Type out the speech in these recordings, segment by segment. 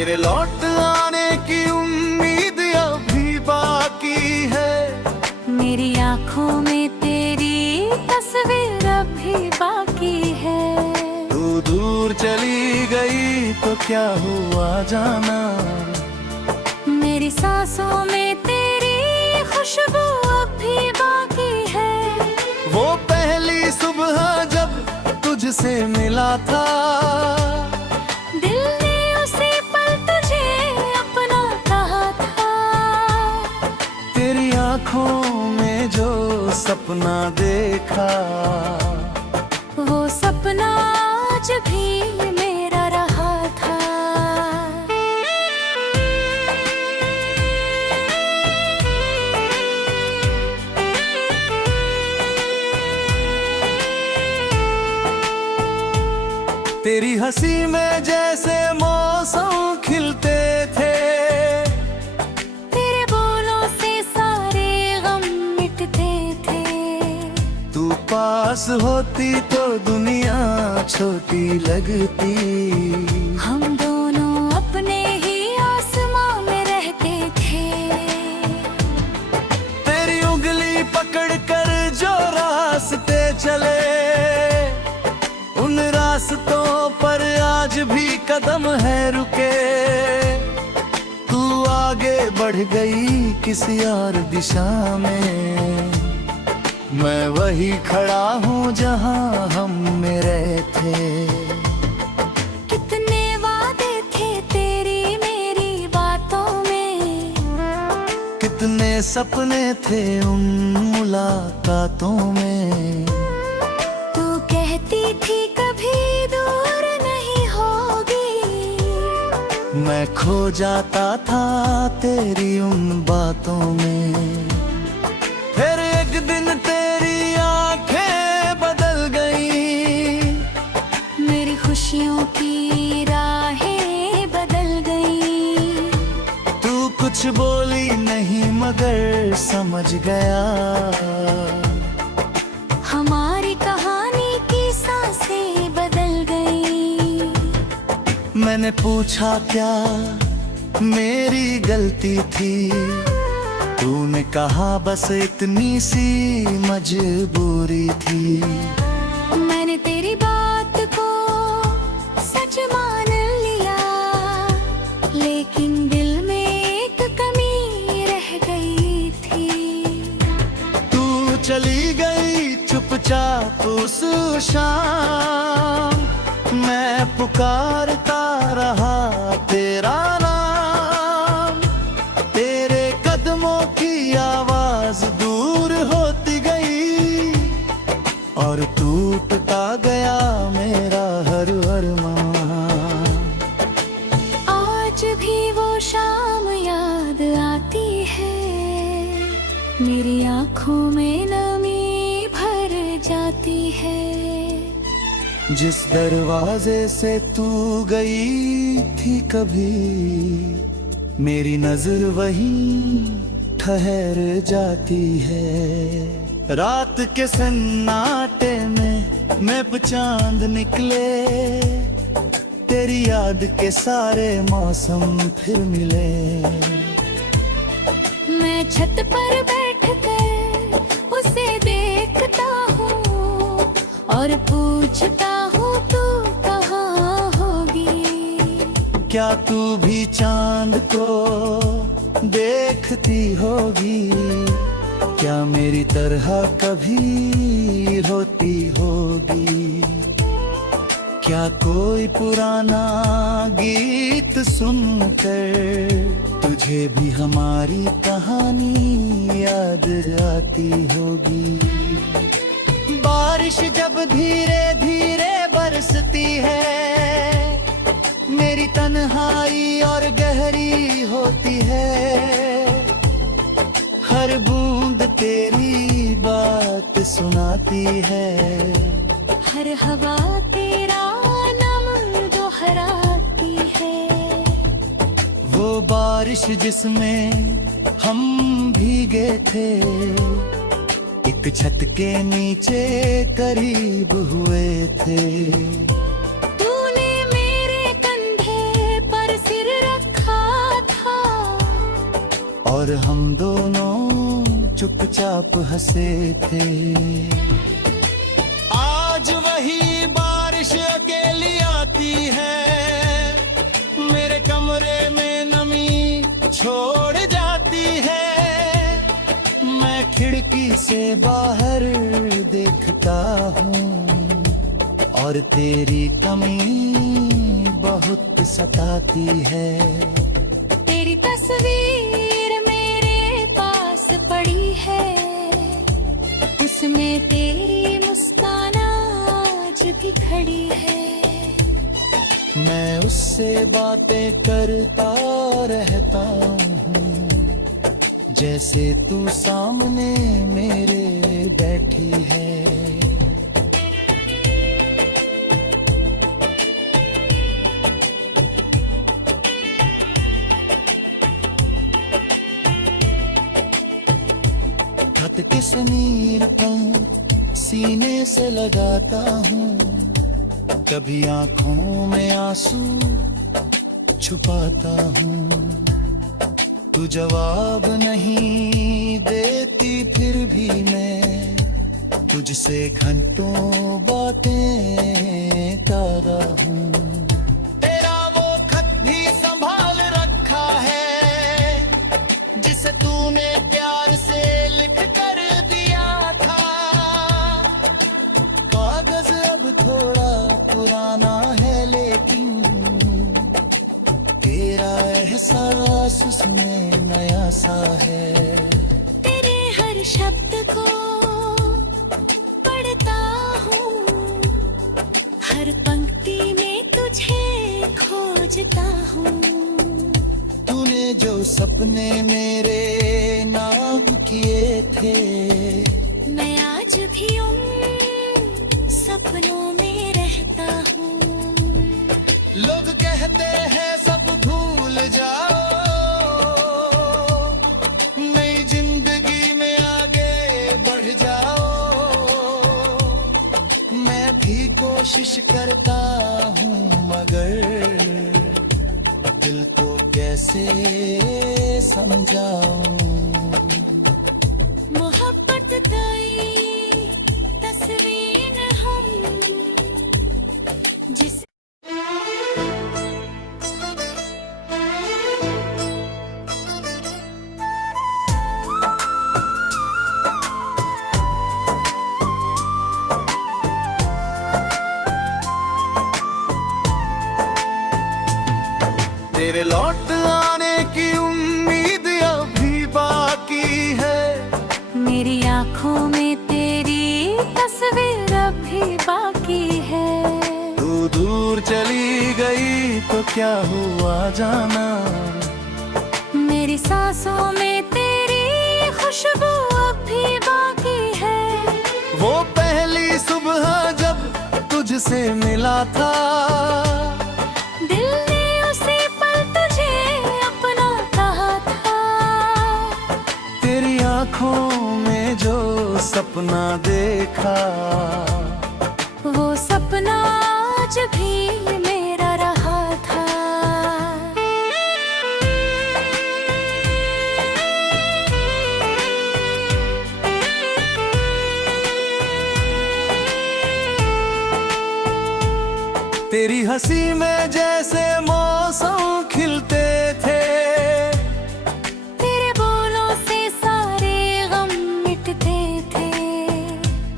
तेरे लौट आने की उम्मीद अभी बाकी है। मेरी आँखों में तेरी तस्वीर अभी बाकी है। तू दूर चली गई तो क्या हुआ जाना, मेरी सांसों में तेरी खुशबू अभी बाकी है। वो पहली सुबह जब तुझसे मिला था, दिल ने उसी पल तुझे अपना कहा था। तेरी आँखों में जो सपना देखा, वो सपना आज भी मेरा रहा था। तेरी हंसी में जैसे मौसम खिलते थे, तेरे बोलों से सारे गम मिटते थे। तू पास होती तो दुनिया छोटी लगती। हम दोनों अपने ही आसमां में रहते थे। तेरी उंगली पकड़ कर जो रास्ते चले, उन रास्तों पर आज भी कदम है रुके। तू आगे बढ़ गई किसी और दिशा में, मैं वही खड़ा हूँ जहाँ हम मिले थे। कितने वादे थे तेरी मेरी बातों में, कितने सपने थे उन मुलाकातों में। तू कहती थी कभी दूर नहीं होगी, मैं खो जाता था तेरी उन बातों में। फिर एक दिन तेरी आंखें बदल गई, मेरी खुशियों की राहें बदल गई। तू कुछ बोली नहीं मगर समझ गया, हमारी कहानी की सांसें बदल गई। मैंने पूछा क्या मेरी गलती थी, तूने कहा बस इतनी सी मजबूरी थी। मैंने तेरी बात को सच मान लिया, लेकिन दिल में एक कमी रह गई थी। तू चली गई चुपचाप उस शाम, मैं पुकारता रहा तेरा नाम। तेरे कदमों की आवाज दूर होती गई, और टूटता गया मेरा हर अरमान। आज भी वो शाम याद आती है, मेरी आँखों में नमी भर जाती है। जिस दरवाजे से तू गई थी कभी, मेरी नजर वहीं ठहर जाती है। रात के सन्नाटे में मैं चांद निकले, तेरी याद के सारे मौसम फिर मिले। मैं छत पर बैठकर उसे देखता हूँ और पूछता हूँ तू कहाँ होगी। क्या तू भी चांद को देखती होगी, क्या मेरी तरह कभी रोती होगी। क्या कोई पुराना गीत सुनकर तुझे भी हमारी कहानी याद आती होगी। बारिश जब धीरे धीरे बरसती है, मेरी तन्हाई और गहरी होती है। हर बूंद तेरी बात सुनाती है, हर हवा तेरा नाम दोहराती है। वो बारिश जिसमें हम भीगे थे, एक छत के नीचे करीब हुए थे। तूने मेरे कंधे पर सिर और हम दोनों चुपचाप हंसे थे। आज वही बारिश अकेली आती है, मेरे कमरे में नमी छोड़ जाती है। मैं खिड़की से बाहर देखता हूँ और तेरी कमी बहुत सताती है। तेरी तस्वीर मेरे पास पड़ी है, उसमें तेरी मुस्कान आज भी खड़ी है। मैं उससे बातें करता रहता हूँ, जैसे तू सामने मेरे बैठी है। खत के समीर पर सीने से लगाता हूँ, कभी आंखों में आंसू छुपाता हूँ। तू जवाब नहीं देती फिर भी मैं तुझसे घंटों बातें करता हूँ। तेरा वो खत भी संभाल रखा है, जिसे तूने प्यार से लिख कर दिया था। कागज अब थोड़ा पुराना है, लेकिन तेरा एहसास उसमें नया सा है। तेरे हर शब्द को पढ़ता हूँ, हर पंक्ति में तुझे खोजता हूँ। तूने जो सपने मेरे नाम किए थे, मैं आज भी उन सपनों में रहता हूँ। लोग कहते हैं सब भूल जाओ, नई जिंदगी में आगे बढ़ जाओ। मैं भी कोशिश करता हूँ, मगर दिल को कैसे समझाऊं। मोहब्बत की तस्वीर हम जिस तेरे लौट आने की उम्मीद अभी बाकी है। मेरी आँखों में तेरी तस्वीर अभी बाकी है। तू दूर चली गई तो क्या हुआ जाना, मेरी सांसों में तेरी खुशबू अभी बाकी है। वो पहली सुबह जब तुझसे मिला था, दिल ने उसी पल तुझे अपना कहा था। तेरी आँखों में जो सपना देखा, वो सपना आज भी मेरा रहा था। तेरी हंसी में जैसे मौसम खिलते थे, तेरे बोलों से सारे गम मिटते थे।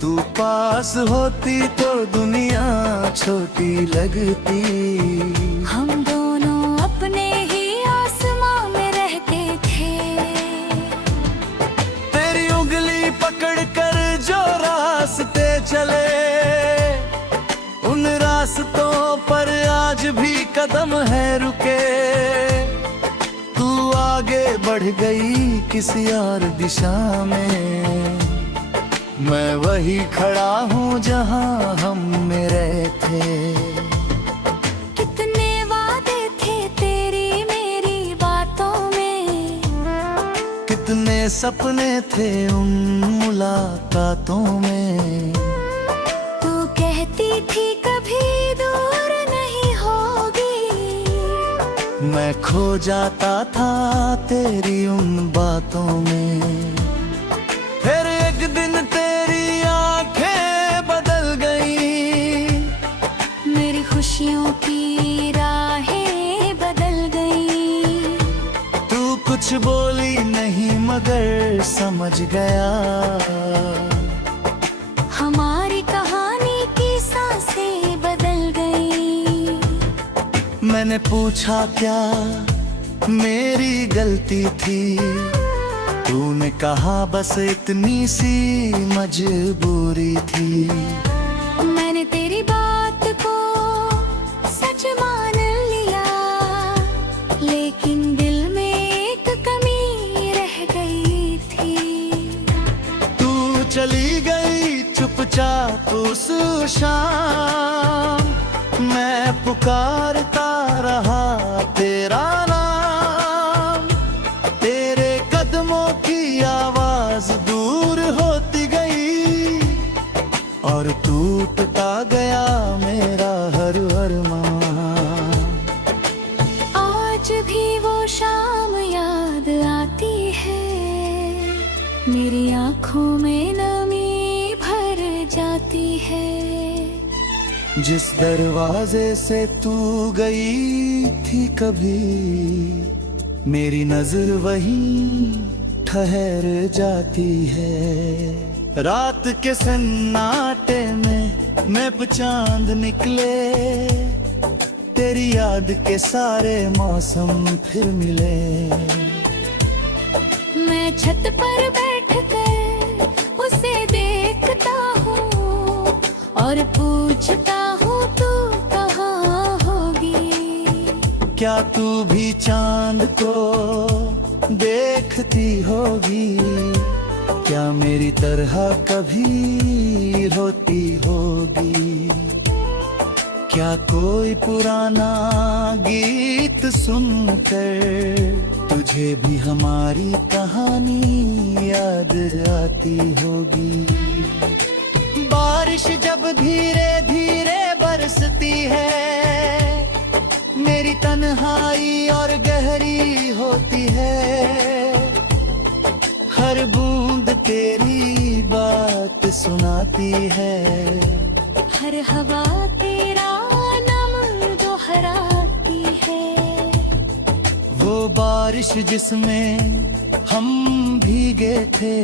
तू पास होती तो दुनिया छोटी लगती। हम दोनों अपने ही आसमां में रहते थे। तेरी उंगली पकड़ कर जो रास्ते चले, उन रास्तों पर आज भी कदम है रुके। तू आगे बढ़ गई किसी और दिशा में, मैं वही खड़ा हूँ जहाँ हम मेरे थे। कितने वादे थे तेरी मेरी बातों में, कितने सपने थे उन मुलाकातों में। तू कहती थी कभी दूर नहीं होगी, मैं खो जाता था तेरी उन बातों में। फिर एक दिन तेरी आंखें बदल गई, मेरी खुशियों की राहें बदल गई। तू कुछ बोली नहीं मगर समझ गया, हमारी कहानी की सांसें बदल गई। मैंने पूछा क्या मेरी गलती थी, तूने कहा बस इतनी सी मजबूरी थी। मैंने तेरी बात को सच मान लिया, लेकिन दिल में एक कमी रह गई थी। तू चली गई चुपचाप उस शाम, मैं पुकारता रहा तेरा नाम। तेरे कदमों की आवाज दूर होती गई, और टूटता गया मेरा हर अरमान। आज भी वो शाम याद आती है, मेरी आँखों में नमी भर जाती है। जिस दरवाजे से तू गई थी कभी, मेरी नजर वहीं ठहर जाती है। रात के सन्नाटे में मैं चांद निकले, तेरी याद के सारे मौसम फिर मिले। मैं छत पर बैठकर उसे देखता हूँ और पूछता हूँ तू कहाँ होगी। क्या तू भी चांद को देखती होगी, क्या मेरी तरह कभी रोती होगी। क्या कोई पुराना गीत सुनकर तुझे भी हमारी कहानी याद आती होगी। बारिश जब धीरे धीरे बरसती है, मेरी तन्हाई और गहरी होती है। हर बूंद तेरी बात सुनाती है, हर हवा तेरा नाम दोहराती है। वो बारिश जिसमें हम भीगे थे,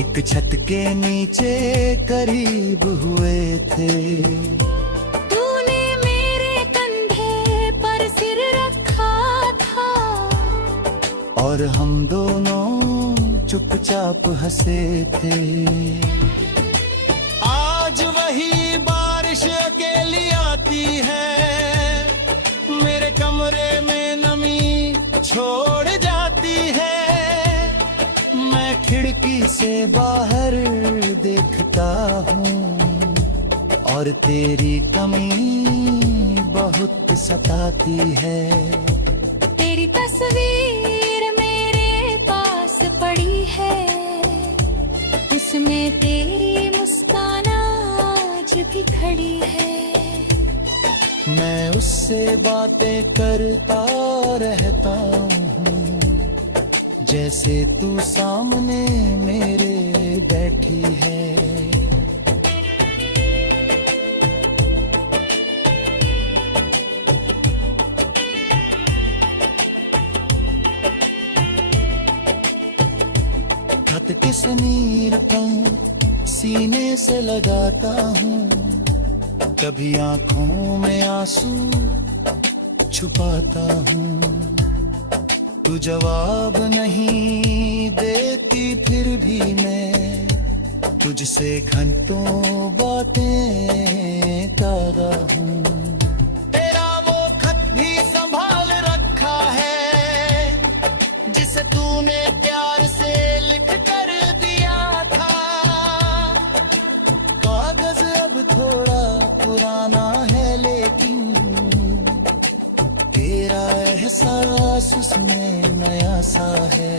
एक छत के नीचे करीब हुए थे। तूने मेरे कंधे पर सिर रखा था, और हम दोनों चुपचाप हंसे थे। आज वही बारिश अकेली आती है, मेरे कमरे में नमी छोड़ जाती है। मैं खिड़की से बाहर देखता हूँ, और तेरी कमी बहुत सताती है। तेरी तस्वीर मेरे पास पड़ी है, उसमें तेरी मुस्कान आज भी खड़ी है। मैं उससे बातें करता रहता हूँ, जैसे तू सामने मेरे बैठी है। खत के समीर पर सीने से लगाता हूँ, कभी आंखों में आंसू छुपाता हूँ। तू जवाब नहीं देती फिर भी मैं तुझसे घंटों बातें करता हूँ। तेरा वो खत भी संभाल रखा है, जिसे तूने प्यार से लिख कर दिया था। कागज अब थोड़ा पुराना है, लेकिन तेरा एहसास उसमें नया सा है।